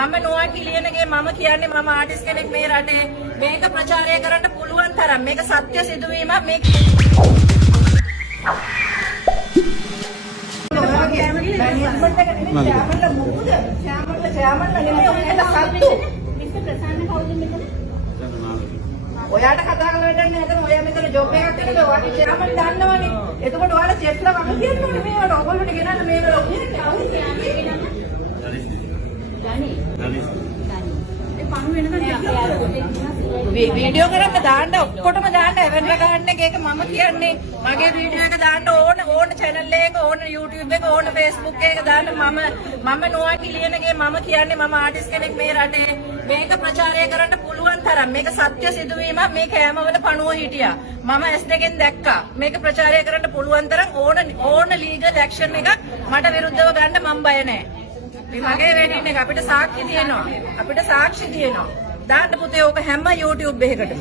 මම නොවා කිලියනගේ මම කියන්නේ මම ආටිස්ට් කෙනෙක් මේ රටේ මේක ප්‍රචාරය කරන්න පුළුවන් තරම් මේක සත්‍ය සිදුවීමක් මේක ඔයාට කතා කරලා වැඩක් නෑ හිතන ඔයා මෙතන ජොබ් එකක් කරනද ඔයාගේ චෙයාමන් දන්නවනේ එතකොට ඔයාලා චෙස්ලා මම කියන්න ඕනේ මේවට ඔයගොල්ලෝට ගෙනන්න මේවල वीडियो करන්න දාන්න ඔක්කොටම දාන්න event එක ගන්න එක මම කියන්නේ මගේ වීඩියෝ එක දාන්න ඕන channel එක ඕන YouTube එක ඕන Facebook එක දාන්න මම නොවා කිලියනගේ මම කියන්නේ මම ආටිස්ට් කෙනෙක් මේ රටේ මේක ප්‍රචාරය කරන්න පුළුවන් තරම් මේක සත්‍ය සිදුවීමක් මේ කෑමවල පණුව හිටියා මම S2 දැක්කා මේක ප්‍රචාරය කරන්න පුළුවන් තරම් ඕන ලීගල් ඇක්ෂන් එකක් මට විරුද්ධව ගන්න මම බය නැහැ මගේ වෙඩින් එක අපිට සාක්ෂි තියෙනවා දාන්න පුතේ ඕක හැම YouTube එකකටම